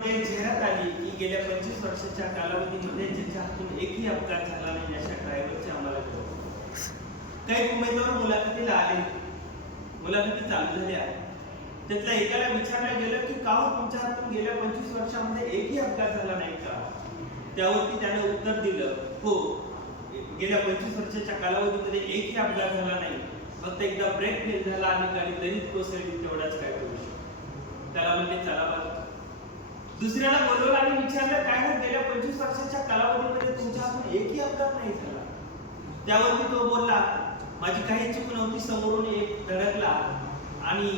जाहिरात आली की गेल्या 25 वर्षाच्या कालावधीमध्ये ज्याच्या हातून एकही अपघात झाला नाही अशा ड्रायव्हरचे आम्हाला कळलं. काही उमेदवार मुलाखतीला आले, मुलाखती चालू झाल्या. त्यातल्या एकाला विचारलं गेलं की का तुमच्या हातून गेल्या 25 वर्षामध्ये एकही अपघात झाला नाही का? त्यावरती त्याने उत्तर दिलं, हो, गेल्या 25 वर्षाच्या कालावधीमध्ये एकही अपघात झाला नाही, फक्त एकदा ब्रेक फेल झाला आणि गाडी दरीत कोसळली, तेवढाच काय करू शकतो. त्याला म्हणले चला बाजू. दुसऱ्याला बोलवलं आणि विचारलं काय हो गेल्या 25 वर्षाच्या कालावधीमध्ये तुमच्या हातून एकही अपघात नाही झाला? त्यावरती तो बोलला, माझी काही चूक नव्हती, समोरून एक धडकला आणि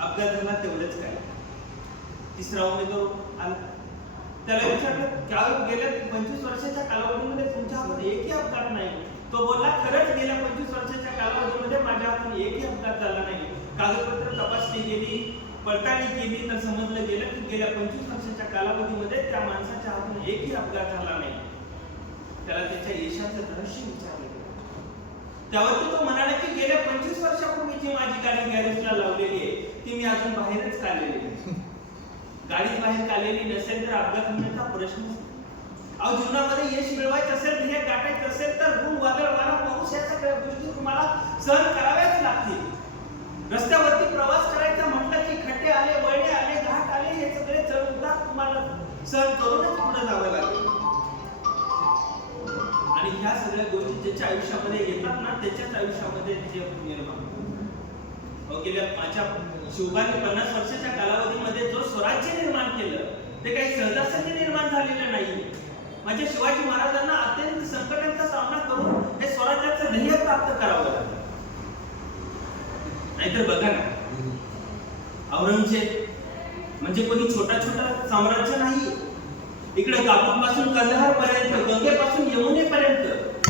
अपघात झाला, तेवढंच काय. तिसरा उमेदवार आला, त्याला विचारलं काय गेल्या 25 वर्षाच्या कालावधीमध्ये तुमच्या हातून एकही अपघात नाही? तो बोलला खरंच गेल्या 25 वर्षाच्या कालावधीमध्ये माझ्या हातून एकही अपघात झाला नाही. कागदपत्र तपासणी गेली, पडताळणी केली तर समजलं गेलं की गेल्या 25 वर्षाच्या कालावधीमध्ये त्या माणसाच्या हातून एकही अपघात झाला नाही. त्याला त्याच्या यशाचं रहस्य विचारलं गेलं. त्यावरती तो म्हणाला की गेल्या 25 वर्षापूर्वी जी माझी गाडी गॅरेजला लावलेली आहे ती मी अजून बाहेरच काढलेली आहे. गाडी बाहेर काढलेली नसेल तर अपघात होण्याचा प्रश्नच नाही. अहो, जीवनामध्ये यश मिळवायचं असेल, ध्येय गाठायचं असेल तर ऊन, वादळ, वारा, पाऊस या सगळ्या गोष्टी तुम्हाला सहन कराव्याच लागतील. रस्त्यावरती प्रवास करायचा म्हटलं की खड्डे आले, वळणे आले, घाट आले, हे सगळे चढ-उतार तुम्हाला सहन करूनच पुढे जावं लागेल. आणि ह्या सगळ्या गोष्टी ज्याच्या आयुष्यामध्ये येतात ना, त्याच्याच आयुष्यामध्ये विजय निर्माण होतो. गेल्या माझ्या शिवबाने 50 वर्षाच्या कालावधीमध्ये जो स्वराज्य निर्माण केलं ते काही सहजासहजी निर्माण झालेलं नाही. माझ्या शिवाजी महाराजांना अत्यंत संकटांचा सामना करून हे स्वराज्याचं ध्येय प्राप्त करावं लागलं. नाहीतर बघा ना, औरंगजेब म्हणजे कोणी छोटा छोटा साम्राज्य नाही. इकडे काबूल पासून कंदहार पर्यंत, गंगेपासून यमुनेपर्यंत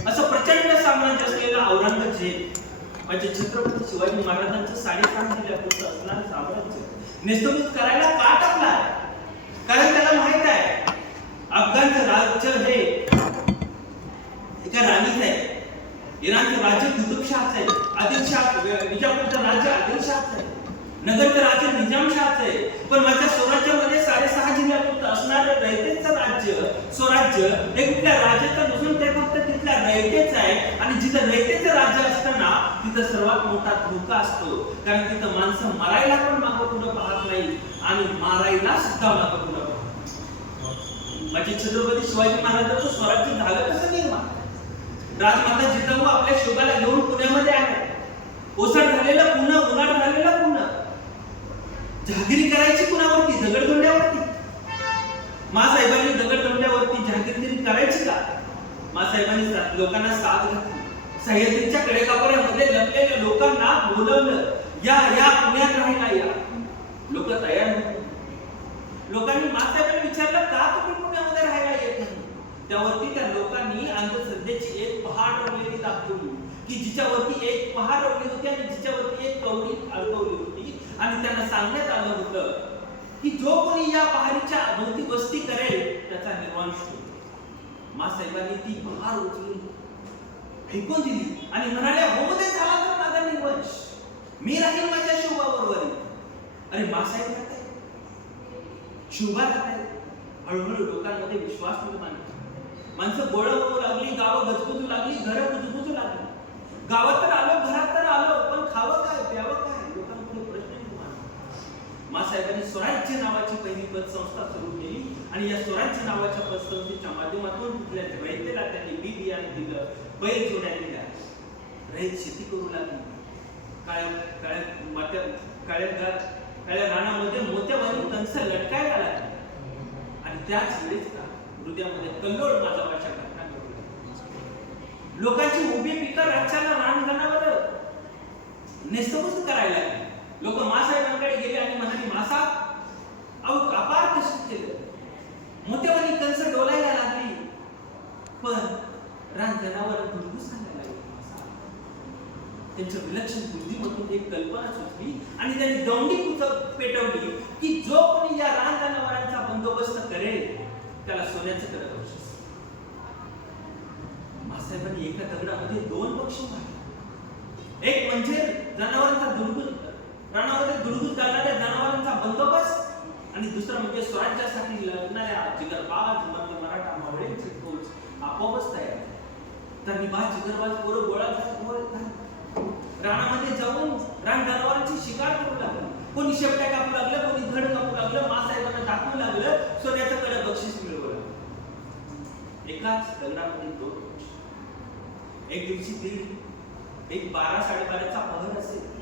असं प्रचंड साम्राज्य असलेला औरंगजेब म्हणजे छत्रपती शिवाजी महाराजांचं 6.5 जिल्ह्यापुरतं असणारं साम्राज्य नेस्तनाबूत करायला का टाकलाय? कारण त्याला माहित आहे अफगाणचं राज्य हे एका राणीचं आहे, इराणचं राज्य कुतुबशाहचं आहे, आदिलशाह, विजापूरचं राज्य आदिलशाहचं आहे, नगरचं राज्य निजामशाहचं आहे. पण माझ्या स्वराज्यामध्ये 6.5 जिल्ह्यापुरतं असणारं रयतेचं राज्य, स्वराज्य हे कुठल्या राज्याचं नसून ते फक्त तिथल्या रयतेचं आहे. आणि जिथं रयतेचं राज्य असतं ना, तिथं सर्वात मोठा धोका असतो. कारण तिथं माणसं मरायला पण मागं पुढं पाहत नाही आणि मारायला सुद्धा मागं पुढं पाहत. माझे छत्रपती शिवाजी महाराजांचं स्वराज्य झालं कसं निर्माण? राजमाता जिजाऊ आपल्या शोभाला घेऊन पुण्यामध्ये आल्या. ओसाड झालेलं पुणे, उन्हाळ झालेलं पुणे. जहागिरी करायची कुणावरती? दगडधोंड्यावरती. मासाहेबांनी दगडधोंड्यावरती जहागिरी करायची का? मासाहेबांनी लोकांना साथ घातली. सह्याद्रीच्या कडेकापऱ्यामध्ये लपलेल्या लोकांना बोलवलं, या या पुण्यात राहायला या. लोक तयार होते. लोकांनी मासाहेबांनी विचारलं का तुम्ही पुण्यामध्ये राहायला येत नाही? त्यावरती त्या लोकांनी अंधश्रद्धेची एक पहाड रवलेली दाखवली की जिच्यावरती एक पहाड रवली होती आणि जिच्यावरती एक कवडी अडकवली होती. आणि त्यांना सांगण्यात आलं होतं की जो कोणी या पहाडीच्या भोवती वस्ती करेल त्याचा निर्वांश होईल. मासाहेबांनी ती पहाड उचलून फेकून दिली आणि म्हणाले, हो दे झाला तर माझा निर्वंश, मी राहील माझ्या शोभाबरोबर. अरे मासाहेब राहत आहे, शोभा राहत आहे. हळूहळू लोकांमध्ये विश्वास निर्माण झाला. माणसं गोळा होऊ लागली, गावं गजबजू लागली, घरं कुजबुजू लागली. गावात तर आलो, घरात तर आलो, पण खावं काय, प्यावं काय, लोकांपुढे प्रश्न निर्माण झाले. मासाहेबांनी स्वराज्य नावाची पहिली पतसंस्था सुरू केली आणि या स्वराज्य नावाच्या पतसंस्थेच्या माध्यमातून तिथल्या रयतेला त्यांनी बी बियाणे दिलं, बैल जोड्या दिल्या. रयत शेती करू लागली. काळ्या रानामध्ये मोत्यावानी कंस लटकायला लागली. आणि त्याच वेळेस हृदयामध्ये कल्लोळ माझा भाषा घटना घडली. लोकांची उभी पिकं राज्याला रान जनावर नेस्तनाबूत करायला लागली. लोक मासाहेबांकडे गेले आणि म्हणाले, मासाहेब अहो अपार कष्ट केलं, मोत्यावानी कंस डोलायला लागली, पण रान जनावर धुडगूस सांगायला लागली. त्यांच्या विलक्षण बुद्धीमधून एक कल्पना सुचली आणि त्यांनी दौंडी पेटवली की जो कोणी या रान जनावरांचा बंदोबस्त करेल त्याला सोन्याचं करत बक्षीस. मासाहेबांनी एका दगडामध्ये 2 पक्षी मारले. एक म्हणजे जनावरांचा दुर्गुत, रानामध्ये दुर्गुत घालणाऱ्या जनावरांचा बंदोबस्त, आणि दुसरं म्हणजे स्वराज्यासाठी लागणाऱ्या जिगरबाज मराठा मावळ्यांची फौज आपोआपच तयार. तर निबाज जिगरबाज पोरं गोळा रानामध्ये जाऊन रान जनावरांची शिकार करू लागलं. कोणी शेपट्या कापू लागलं, कोणी धड कापू लागलं, मासाहेबांना दाखवू लागलं, सोन्याचं कडे बक्षीस मिळवलं. एकाच दगडामध्ये दोन. एक दिवशी एक 12-12:30चा पहर असेल.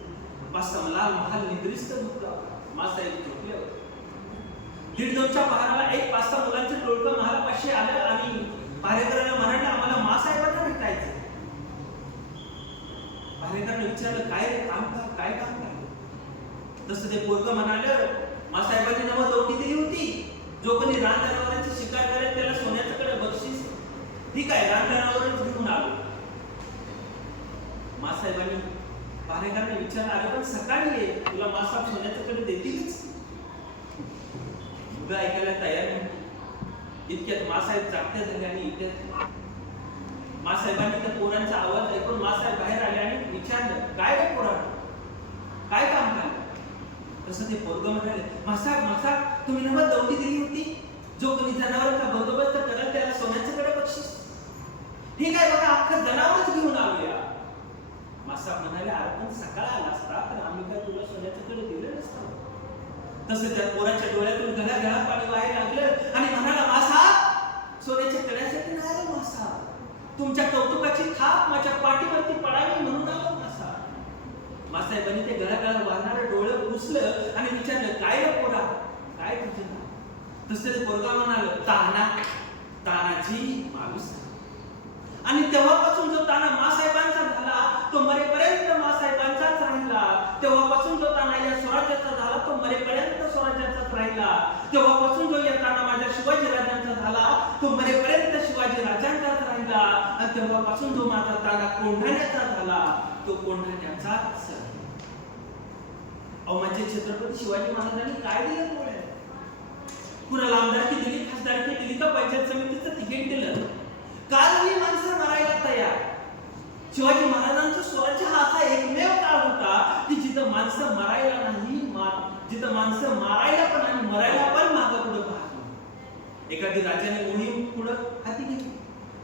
लाल महाल निद्रिस्त होता. मासाहेब झोपले होते. 1:30च्या पहाराला एक 5-6 मुलांचे टोळकं महालापाशी आलं आणि पहारेकरांना म्हणाले, आम्हाला मासाहेबांना भेटायचं. पहारेकरांना विचारलं, काय रे काम काय काम काय? तसं ते पोरगं म्हणालं, मासाहेबांनी नवं दौंडी दिली होती, जो कोणी रान जनावरांची शिकार करेल त्याला सोन्याचं कडे बक्षीस. ठीक आहे, रान जनावरांच घेऊन आलो. मासाहेबांनी पहारेकरांना विचारलं, अरे पण सकाळी ये, तुला मासाहेब सोन्याचं कडे देतीलच. मुलं ऐकायला तयार नाही. इतक्यात मासाहेब जागत्या झाले आणि इतक्यात मासाहेबांनी त्या पोरांचा आवाज ऐकून मासाहेब बाहेर आले आणि विचारलं, काय रे पोरा, काय काम केलं? तसं ते पोरगं म्हणाले, मासाहेब तुम्ही नव्हत दौंडी दिली होती, जो कोणी जनावरांचा बंदोबस्त करेल त्याला सोन्याचं कडे बक्षीस. ठीक आहे बघा, अख्खं जनावरच घेऊन आलोया. मासाहेब म्हणाले, अरे पण सकाळ आला असता तर आम्ही काय तुला सोन्याचं कडे दिलं नसतं. तसं त्या पोराच्या डोळ्यातून घळा पाणी वाहायला लागलं आणि म्हणाला, मासाहेब सोन्याच्या कड्यासाठी नाही आलो मासाहेब, तुमच्या कौतुकाची थाप माझ्या पाठीवरती पडावी म्हणून आलो मासाहेब. मासाहेबांनी ते घळा वाहणारं डोळं पुसलं आणि विचारलं, काय रे पोरा, काय तुझं नाव? तसं ते पोरगा म्हणालं, तानाजी माणूस. आणि तेव्हापासून जो ताना मासाहेबांचा झाला तो मरेपर्यंत मासाहेबांचाच राहिला. तेव्हापासून जो ताना या स्वराज्याचा झाला तो मरेपर्यंत स्वराज्याचाच राहिला. तेव्हापासून जो या ताना माझ्या शिवाजी राजांचा झाला तो मरेपर्यंत शिवाजी राजांचाच राहिला. आणि तेव्हापासून जो माझा ताना कोंढाण्याचा झाला तो कोंढाण्याचाच. अहो, माझे छत्रपती शिवाजी महाराजांनी काय दिलं पोळ्या? कुणाला आमदारकी दिली, खासदारकी दिली का पंचायत समितीचं तिकीट दिलं? कालही माणसं मरायला तयार. शिवाजी महाराजांचा स्वराज्य हा असा एकमेव काळ होता की जिथं माणसं मरायला नाही, जिथं माणसं मारायला पण आणि मरायला पण मागं पुढे पाहत. एखादी राजाने मोहीम पुढे हाती घेतली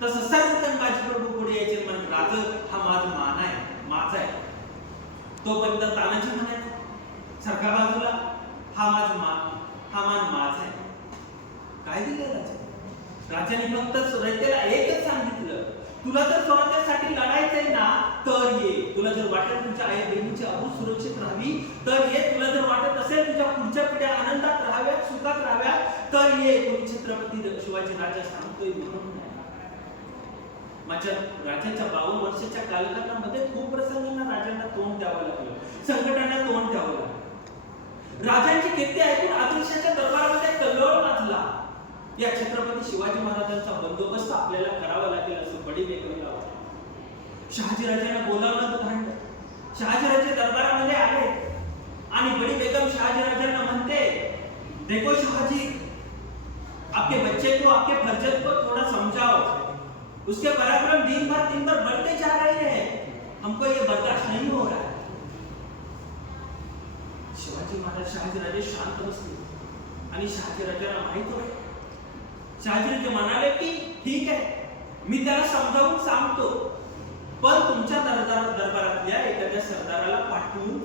तसं सर्वजण बाजीप्रभू पुढे यायचे, पण राज हा माझा मान आहे, माझा आहे. तोपर्यंत तानाजी म्हणायचा सरका बाजूला, हा माझा मान, हा मान माझा आहे. काय दिलं राजाने? फक्त रयतेला एकच सांगितलं, तुला जर स्वराज्यासाठी लढायचंय ना तर ये. तुला जर वाटेल तुमच्या आई बहिणीची अबू सुरक्षित राहावी तर ये. तुला जर वाटत असेल तुझ्या पुढच्या पिढ्या आनंदात राहाव्यात, सुखात राहाव्यात तर ये. कोणी छत्रपती शिवाजी राजा सांगतोय म्हणून नाही. माझ्या राजाच्या 52 वर्षाच्या कालखंडामध्ये खूप प्रसंगांना राजांना तोंड द्यावं लागलं, संकटांना तोंड द्यावं लागलं. राजांची कीर्ती ऐकून आदिलशाच्या दरबारामध्ये कल्लोळ माजला. या छत्रपती शिवाजी महाराजांचा बंदोबस्त आपल्याला करावा लागेल असं बडी बेगमला वाटलं. शहाजीराजांना बोलावलं तर भांडलं. शहाजीराजे दरबारामध्ये आले आणि बडी बेगम शहाजीराजांना म्हणते, देखो शहाजी, आपके बच्चे को, आपके फर्जंद को थोड़ा समझाओ, उसके पराक्रम दिन भर बढ़ते जा रहे हैं, हमको ये बर्दाश्त नहीं हो रहा है. शिवाजी महाराज शहाजीराजे शांत बसले आणि शहाजीराजांना माहित होते. शहाजीराजे म्हणाले की ठीक आहे, मी त्याला समजावून सांगतो, पण तुमच्या दरबारातल्या एखाद्या सरदाराला पाठवून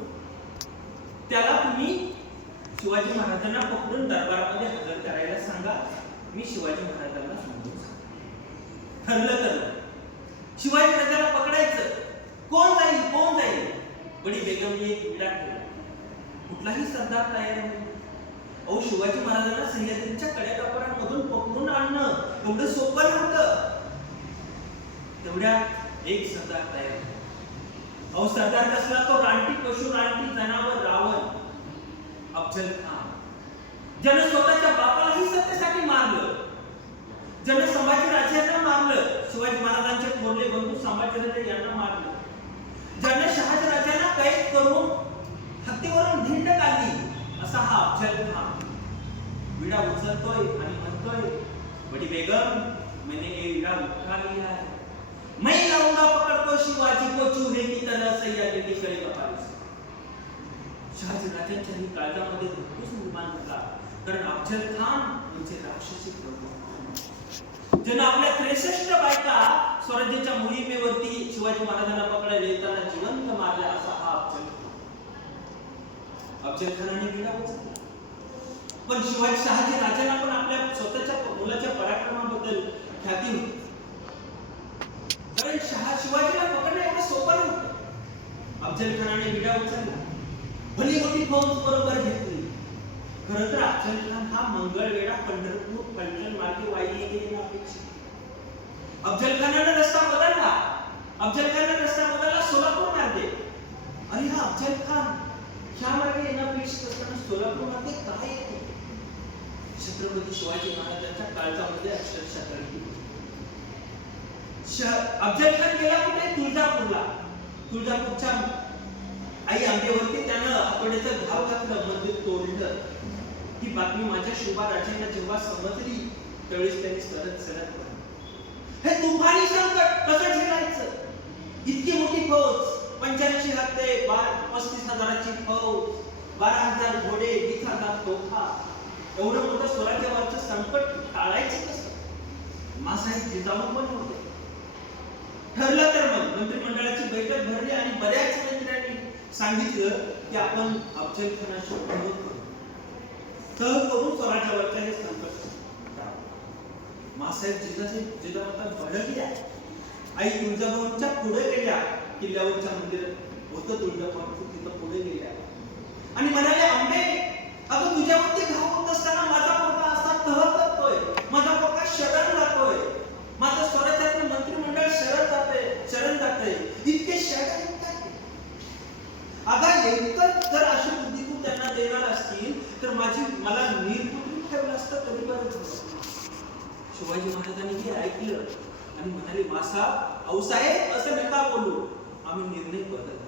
त्याला तुम्ही शिवाजी महाराजांना पकडून दरबारामध्ये हजर करायला सांगा. मी शिवाजी महाराजांना समजून सांगतो. ठरलं. शिवाजी राजाला पकडायचं. कोण जाईल? बडी बेगमने एक विडा केला. कुठलाही सरदार तयार नाही. अहो, शिवाजी महाराजांना सह्याद्रीच्या कड्याकापरांमधून पकडून आणणं एवढं सोपं नव्हतं. तेवढ्यात एक सरदार तयार. अहो, सरदार कसला तो रानटी पशु, रानटी जनावर रावण, अफजल खान, ज्यानं स्वतःच्या बापालाही सत्तेसाठी मारलं, ज्यानं संभाजी राजांना मारलं, शिवाजी महाराजांचे थोरले बंधू संभाजीराजे यांना मारलं, ज्यानं शहाजी राजांना कैद करून हत्तीवरून धिंड काढली, असा हा अफजल खान विडा उचलतोय आणि म्हणतोय, बडी बेगम, मैंने ये विडा उठा लिया है, मैं लाऊंगा पकड़ को शिवाजी को चूहे की तरह सह्याद्री कडे कपाळी. शहाजी राजांच्या काळजामध्ये धुकूस निर्माण झाला, कारण अफजल खान पुढचे राक्षसी प्रभू ज्यांना आपल्या 63 बायका स्वराज्याच्या मोहिमेवरती शिवाजी महाराजांना पकडायला येताना जिवंत मारल्या असा हा अफजल खानाने विडा उचलला. पण शिवाजी शहाजी राजांना पण आपल्या स्वतःच्या मुलाच्या पराक्रमाबद्दल ख्याती होती. कारण शिवाजीला पकडणं एवढं सोपं नव्हतं. अफजल खानाने विडा उचलला, भली मोठी फौज बरोबर घेतली. खरं तर अफजल खान हा मंगळवेढा पंढरपूर पलटण मार्गे वाहिली गेलेला अपेक्षित. अफजल खानाने रस्ता बदलला सोलापूर मार्गे. आणि हा अफजल खान ह्या मार्गे येणं अपेक्षित असताना सोलापूर मार्गे काय येतो? छत्रपती शिवाजी महाराजांच्या काळजामध्ये अक्षरशः तळली. अफजल खान गेला कुठे? तुळजापूरच्या आई आंबेवरती त्यानं हातोड्याचं घाव घातलं, मंदिर तोडलं. ही बातमी माझ्या शोभा राजांना जेव्हा समजली त्यावेळेस त्यांनी सरत हे तुफानी संकट कसं झेलायचं? इतकी मोठी फौज, 85 हत्ते, 35,000ची फौज, 12,000 घोडे, 20,000 तोफा, एवढं मोठं स्वराज्यावरचं संकट टाळायचं कसं? मासाहेब जिजाऊ पण होते. ठरलं तर मग मंत्रिमंडळाची बैठक भरली आणि बऱ्याच मंत्र्यांनी सांगितलं की आपण अफजल खानाशी तह करून स्वराज्यावरचं हे संकट टाळू. मासाहेब जिजामाता भडकल्या. आई तुळजाभवानीच्या पुढे गेल्या, किल्ल्यावरच्या मंदिरात होतं तुळजाभवानी, तिथं पुढे गेल्या आणि म्हणाले, आंबे अगं तुझ्यावरती घाव होत असताना माझा पोरगा असा तह करतोय, माझा पोरगा शरण जातोय, माझं स्वराज्यातलं मंत्रिमंडळ शरण जातंय, इतके शरण अगं एकतर जर अशी बुद्धी तू त्यांना देणार असतील तर मला नीरपुत्री ठेवलं असतं तरी बरं झालं. शिवाजी महाराजांनी हे ऐकलं आणि म्हणाले, आऊसाहेब असं नका बोलू, आम्ही निर्णय बदलतो.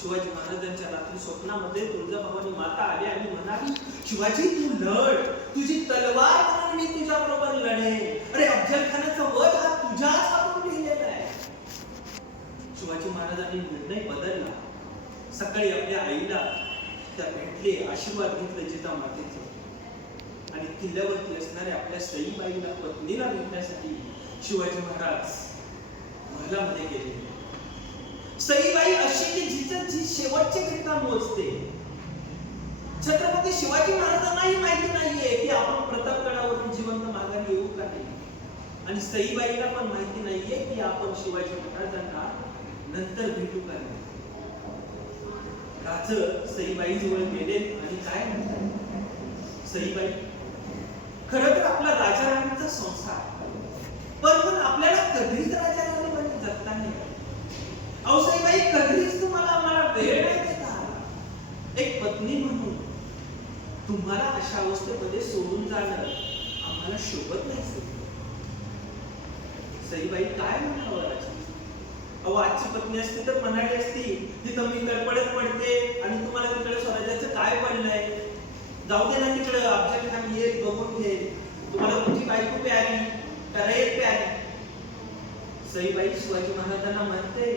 शिवाजी महाराजांच्या रात्री स्वप्नामध्ये तुळजाभवानी माता आली आणि म्हणाली, शिवाजी तू लढ, तुझी तलवार म्हणून मी तुझ्या बरोबर लढेन. अरे अफजल खानाचा वध हा तुझ्याच हातून लिहिलेला आहे. शिवाजी महाराजांनी निर्णय बदलला. सकाळी आपल्या आईला त्या भेटले, आशीर्वाद घेतले जिजामातेचे आणि किल्ल्यावरती असणाऱ्या आपल्या सईबाईला, पत्नीला भेटण्यासाठी शिवाजी महाराज महलामध्ये गेले. सईबाई अशी की जी शेवटची घटना मोजते. छत्रपती शिवाजी महाराजांनाही माहिती नाहीये की आपण प्रतापगडावरून जिवंत माघारी येऊ का नाही, आणि सईबाईला पण माहिती नाहीये की आपण शिवाजी महाराजांना नंतर भेटू का नाही. राज सईबाई जवळ गेले आणि काय म्हणतात, सईबाई खरं तर आपला राजा राणीचा संसार, पण आपल्याला कधीच राजा राणी म्हणजे जगता नाही. अहो सईबाई, कधीच तुम्हाला आम्हाला वेळ नाही देता. एक पत्नी म्हणून तुम्हाला अशा अवस्थेमध्ये सोडून जाणं आम्हाला शोभत नाही. सईबाई काय म्हणावं राजा? अहो आजची पत्नी असती तर म्हणाली असती, तिथं मी तडपडत पडते आणि तुम्हाला तिकडे स्वराज्याचं काय पडलंय, जाऊ दे ना तिकडे, अफजल खान येईल बघून घेईल, तुम्हाला तुमची बायको प्यारी करायला प्यारी. सईबाई शिवाजी महाराजांना म्हणते,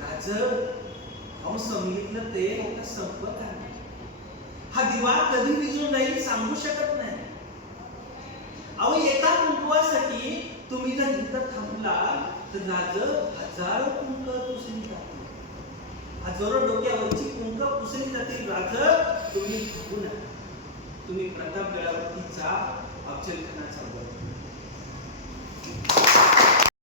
राज अहो संगीतलं तेल आता संपत आहे, हा दिवा कधी विजून जाईल सांगू शकत नाही. अहो एका कुंकवासाठी तुम्ही जर इथं थांबला तर राज हजारो कुंक पुसली जातील, हजारो डोक्यावरची कुंक पुसली जातील. राज तुम्ही थांबू नका, तुम्ही प्रतापगडावरती जा, अफजल खान